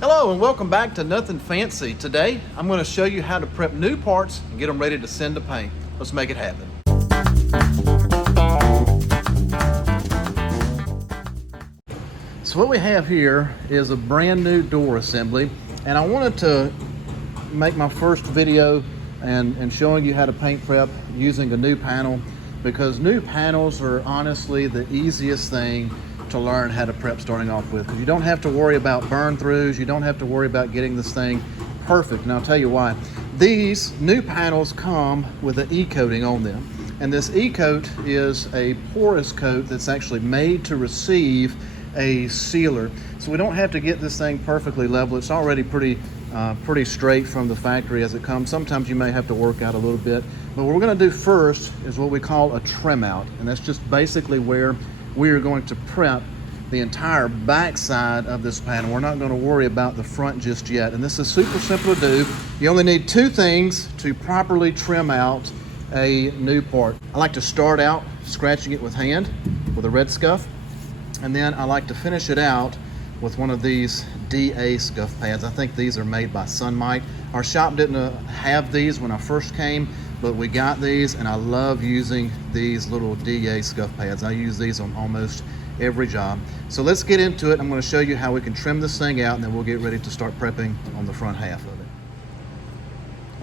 Hello and welcome back to Nothing Fancy. Today I'm going to show you how to prep new parts and get them ready to send to paint. Let's make it happen. So what we have here is a brand new door assembly, and I wanted to make my first video and showing you how to paint prep using a new panel, because new panels are honestly the easiest thing to learn how to prep starting off with, because you don't have to worry about burn throughs, you don't have to worry about getting this thing perfect. And I'll tell you why. These new panels come with an e-coating on them, and this e-coat is a porous coat that's actually made to receive a sealer, so we don't have to get this thing perfectly level. It's already pretty straight from the factory as it comes. Sometimes you may have to work out a little bit, but what we're going to do first is what we call a trim out, and that's just basically where we are going to prep the entire back side of this panel. We're not going to worry about the front just yet, and this is super simple to do. You only need two things to properly trim out a new part. I like to start out scratching it with hand with a red scuff, and then I like to finish it out with one of these DA scuff pads. I think these are made by Sunmite. Our shop didn't have these when I first came, but we got these, and I love using these little DA scuff pads. I use these on almost every job. So let's get into it. I'm going to show you how we can trim this thing out, and then we'll get ready to start prepping on the front half of it.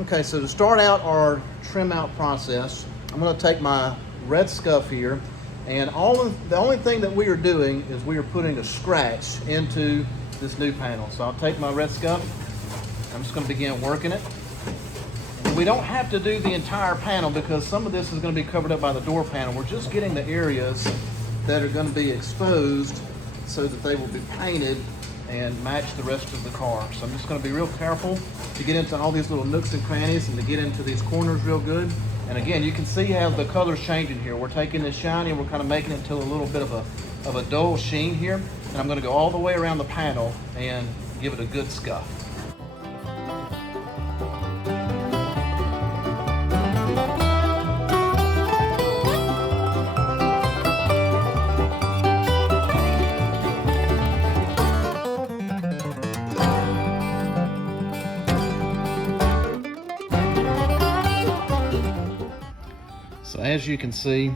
Okay, so to start out our trim out process, I'm going to take my red scuff here, and the only thing that we are doing is we are putting a scratch into this new panel. So I'll take my red scuff, I'm just going to begin working it. We don't have to do the entire panel because some of this is going to be covered up by the door panel. We're just getting the areas that are going to be exposed so that they will be painted and match the rest of the car. So I'm just going to be real careful to get into all these little nooks and crannies and to get into these corners real good. And again, you can see how the color's changing here. We're taking this shiny and we're kind of making it into a little bit of a dull sheen here. And I'm going to go all the way around the panel and give it a good scuff. So as you can see,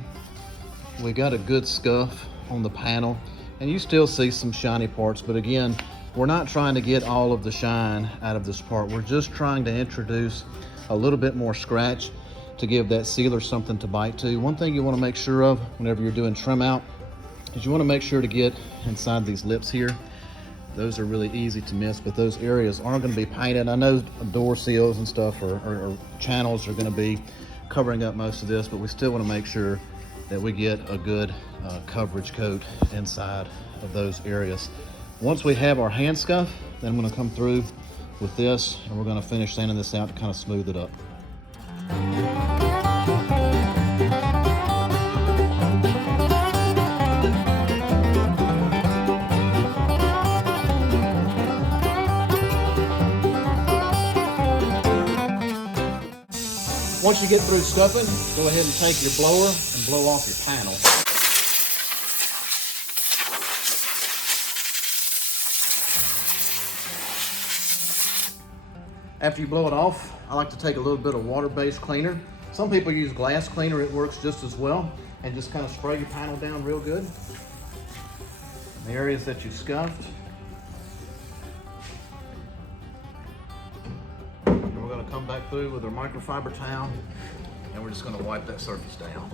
we got a good scuff on the panel, and you still see some shiny parts, but again, we're not trying to get all of the shine out of this part. We're just trying to introduce a little bit more scratch to give that sealer something to bite to. One thing you want to make sure of whenever you're doing trim out is you want to make sure to get inside these lips here. Those are really easy to miss, but those areas aren't going to be painted. I know door seals and stuff or channels are going to be covering up most of this, but we still want to make sure that we get a good coverage coat inside of those areas. Once we have our hand scuff, then I'm going to come through with this, and we're going to finish sanding this out to kind of smooth it up. Once you get through scuffing, go ahead and take your blower and blow off your panel. After you blow it off, I like to take a little bit of water-based cleaner. Some people use glass cleaner, it works just as well. And just kind of spray your panel down real good. In the areas that you scuffed. We're going to come back through with our microfiber towel, and we're just going to wipe that surface down.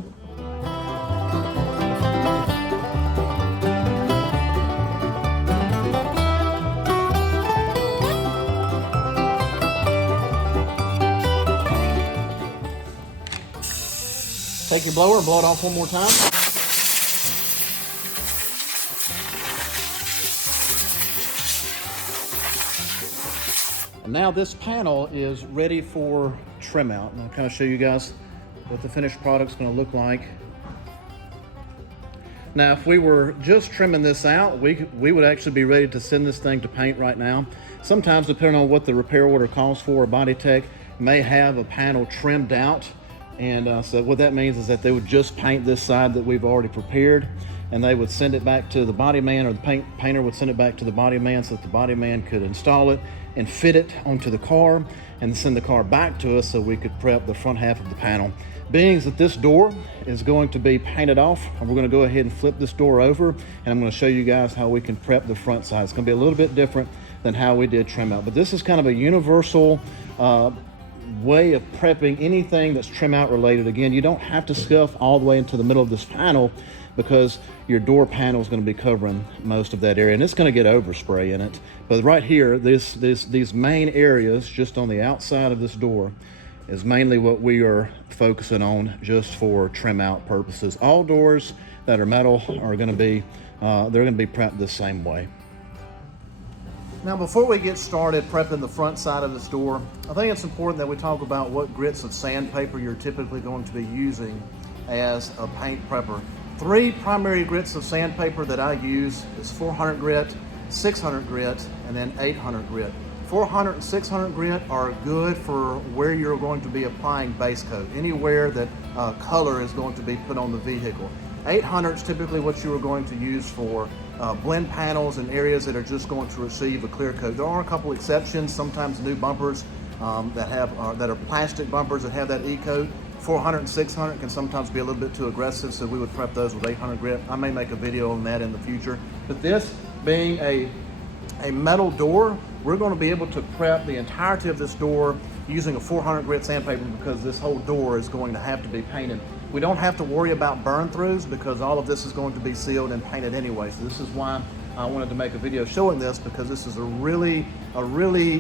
Take your blower and blow it off one more time. And now this panel is ready for trim out. And I'll kind of show you guys what the finished product's going to look like. Now, if we were just trimming this out, we would actually be ready to send this thing to paint right now. Sometimes, depending on what the repair order calls for, a body tech may have a panel trimmed out. And so what that means is that they would just paint this side that we've already prepared. and they would send it back to the body man, or the painter would send it back to the body man so that the body man could install it and fit it onto the car and send the car back to us so we could prep the front half of the panel. Being that this door is going to be painted off, we're going to go ahead and flip this door over, and I'm going to show you guys how we can prep the front side. It's going to be a little bit different than how we did trim out, but this is kind of a universal way of prepping anything that's trim out related. Again, you don't have to scuff all the way into the middle of this panel because your door panel is going to be covering most of that area, and it's going to get overspray in it. But right here, these main areas just on the outside of this door is mainly what we are focusing on just for trim out purposes. All doors that are metal are going to be they're going to be prepped the same way. Now, before we get started prepping the front side of this door, I think it's important that we talk about what grits of sandpaper you're typically going to be using as a paint prepper. 3 primary grits of sandpaper that I use is 400 grit, 600 grit, and then 800 grit. 400 and 600 grit are good for where you're going to be applying base coat, anywhere that color is going to be put on the vehicle. 800 is typically what you are going to use for blend panels in areas that are just going to receive a clear coat. There are a couple exceptions. Sometimes new bumpers that are plastic bumpers that have that E-coat. 400 and 600 can sometimes be a little bit too aggressive, so we would prep those with 800 grit. I may make a video on that in the future. But this being a metal door, we're going to be able to prep the entirety of this door using a 400 grit sandpaper because this whole door is going to have to be painted. We don't have to worry about burn throughs because all of this is going to be sealed and painted anyway. So this is why I wanted to make a video showing this, because this is a really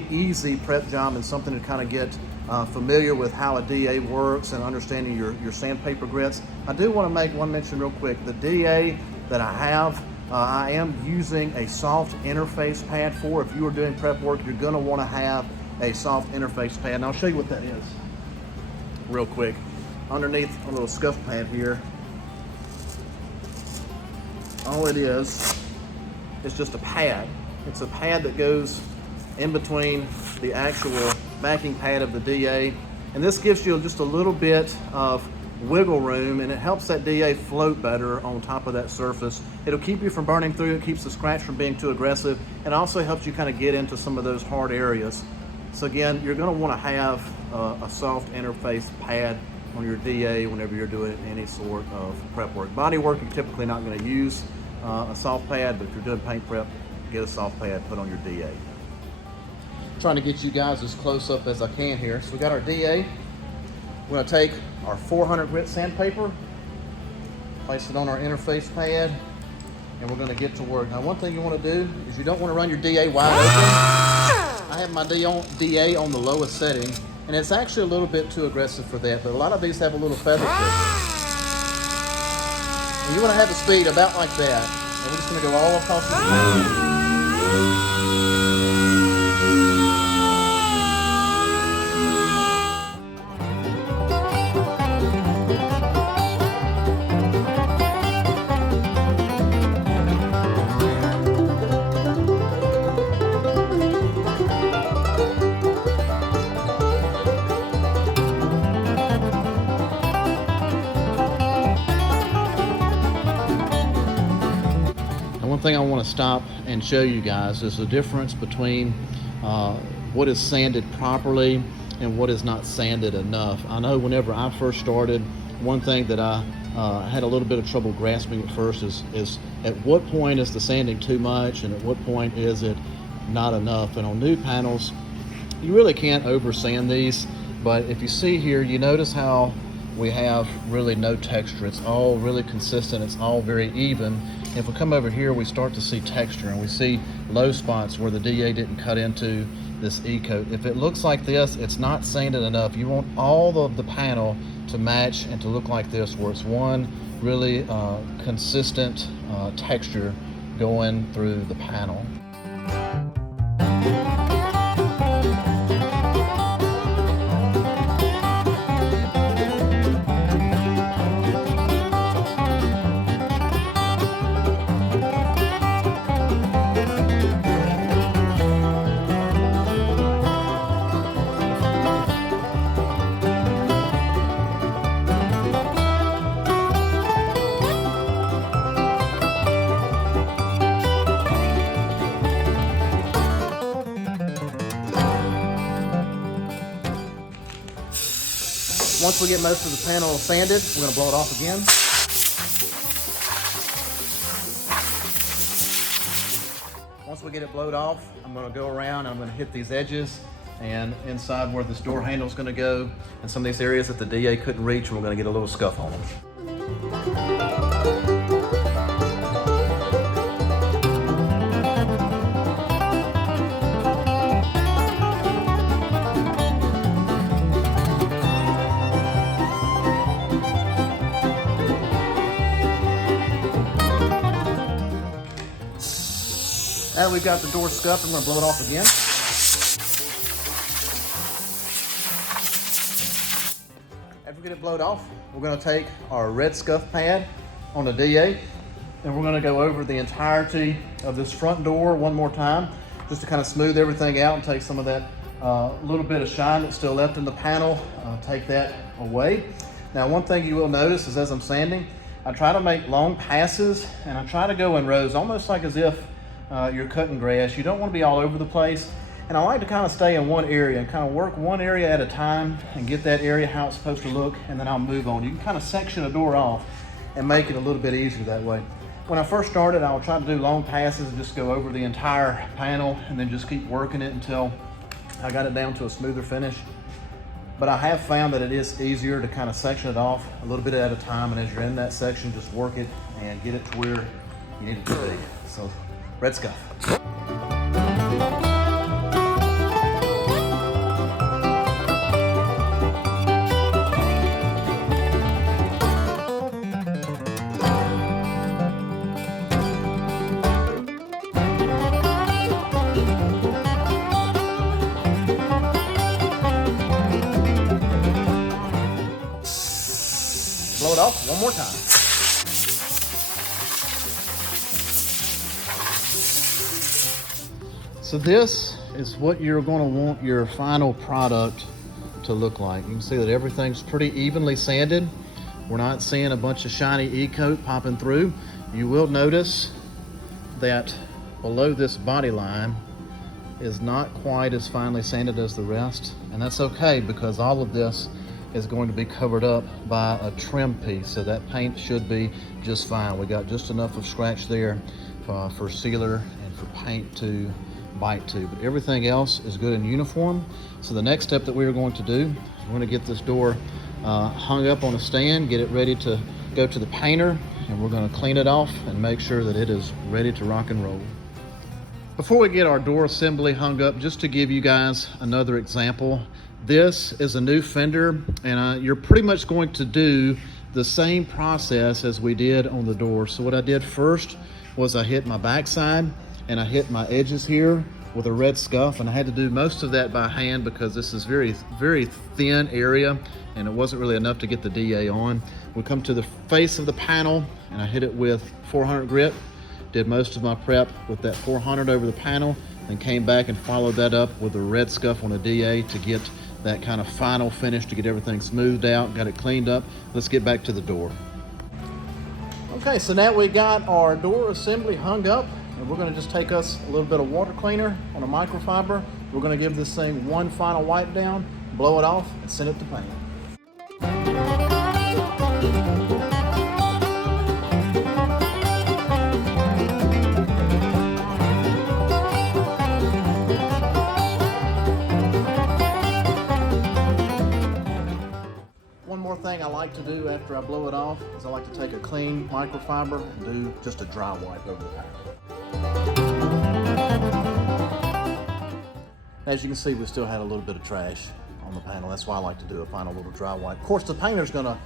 easy prep job and something to kind of get familiar with how a DA works and understanding your sandpaper grits. I do want to make one mention real quick. The DA that I have, I am using a soft interface pad for. If you are doing prep work, you're going to want to have a soft interface pad, and I'll show you what that is real quick. Underneath a little scuff pad here, all it is just a pad. It's a pad that goes in between the actual backing pad of the DA, and this gives you just a little bit of wiggle room, and it helps that DA float better on top of that surface. It'll keep you from burning through, it keeps the scratch from being too aggressive, and also helps you kind of get into some of those hard areas. So again, you're going to want to have a soft interface pad on your DA whenever you're doing any sort of prep work. Body work, you're typically not going to use a soft pad, but if you're doing paint prep, get a soft pad put on your DA. Trying to get you guys as close up as I can here. So we got our DA. We're going to take our 400 grit sandpaper, place it on our interface pad, and we're going to get to work. Now, one thing you want to do is you don't want to run your DA wide open. I have my DA on the lowest setting, and it's actually a little bit too aggressive for that, but a lot of these have a little feather to them. And you want to have the speed about like that, and we're just going to go all across the screen. One thing I want to stop and show you guys is the difference between what is sanded properly and what is not sanded enough. I know whenever I first started, one thing that I had a little bit of trouble grasping at first is at what point is the sanding too much and at what point is it not enough. And on new panels, you really can't over sand these, but if you see here, you notice how we have really no texture. It's all really consistent. It's all very even. If we come over here, we start to see texture and we see low spots where the DA didn't cut into this E-coat. If it looks like this, it's not sanded enough. You want all of the panel to match and to look like this, where it's one really consistent texture going through the panel. Once we get most of the panel sanded, we're gonna blow it off again. Once we get it blowed off, I'm gonna go around and I'm gonna hit these edges and inside where this door handle is gonna go, and some of these areas that the DA couldn't reach, we're gonna get a little scuff on them. Now we've got the door scuffed, I'm gonna blow it off again. After we get it blowed off, we're gonna take our red scuff pad on the DA and we're gonna go over the entirety of this front door one more time, just to kind of smooth everything out and take some of that little bit of shine that's still left in the panel, take that away. Now, one thing you will notice is as I'm sanding, I try to make long passes and I try to go in rows, almost like as if you're cutting grass. You don't want to be all over the place. And I like to kind of stay in one area and kind of work one area at a time and get that area how it's supposed to look, and then I'll move on. You can kind of section a door off and make it a little bit easier that way. When I first started, I would try to do long passes and just go over the entire panel and then just keep working it until I got it down to a smoother finish. But I have found that it is easier to kind of section it off a little bit at a time, and as you're in that section, just work it and get it to where you need it to be. So, red scuff. Blow it off one more time. So this is what you're going to want your final product to look like. You can see that everything's pretty evenly sanded. We're not seeing a bunch of shiny E-coat popping through. You will notice that below this body line is not quite as finely sanded as the rest, and that's okay because all of this is going to be covered up by a trim piece, so that paint should be just fine. We got just enough of scratch there for sealer and for paint to bite to, but everything else is good and uniform. So the next step that we are going to do is we're going to get this door hung up on a stand, get it ready to go to the painter, and we're going to clean it off and make sure that it is ready to rock and roll. Before we get our door assembly hung up, just to give you guys another example, this is a new fender, and you're pretty much going to do the same process as we did on the door. So what I did first was I hit my backside and I hit my edges here with a red scuff, and I had to do most of that by hand because this is very thin area and it wasn't really enough to get the DA on. We come to the face of the panel and I hit it with 400 grit, did most of my prep with that 400 over the panel, and came back and followed that up with a red scuff on a DA to get that kind of final finish, to get everything smoothed out, got it cleaned up. Let's get back to the door. Okay, so now we got our door assembly hung up, and we're gonna just take us a little bit of water cleaner on a microfiber. We're gonna give this thing one final wipe down, blow it off, and send it to paint. One more thing I like to do after I blow it off is I like to take a clean microfiber and do just a dry wipe over the panel. As you can see, we still had a little bit of trash on the panel. That's why I like to do a final little dry wipe. Of course, the painter's gonna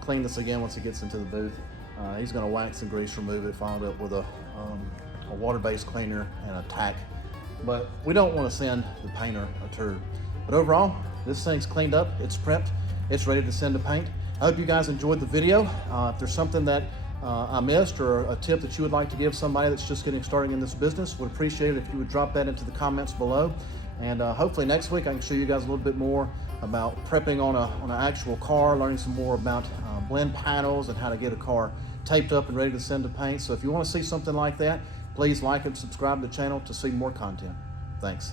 clean this again once he gets into the booth. He's gonna wax and grease remove it, followed up with a water-based cleaner and a tack. But we don't want to send the painter a turd. But overall, this thing's cleaned up, it's prepped, it's ready to send to paint. I hope you guys enjoyed the video. If there's something that I missed or a tip that you would like to give somebody that's just getting started in this business, would appreciate it if you would drop that into the comments below. And hopefully next week I can show you guys a little bit more about prepping on an actual car, learning some more about blend panels and how to get a car taped up and ready to send to paint. So if you want to see something like that, please like and subscribe to the channel to see more content. Thanks.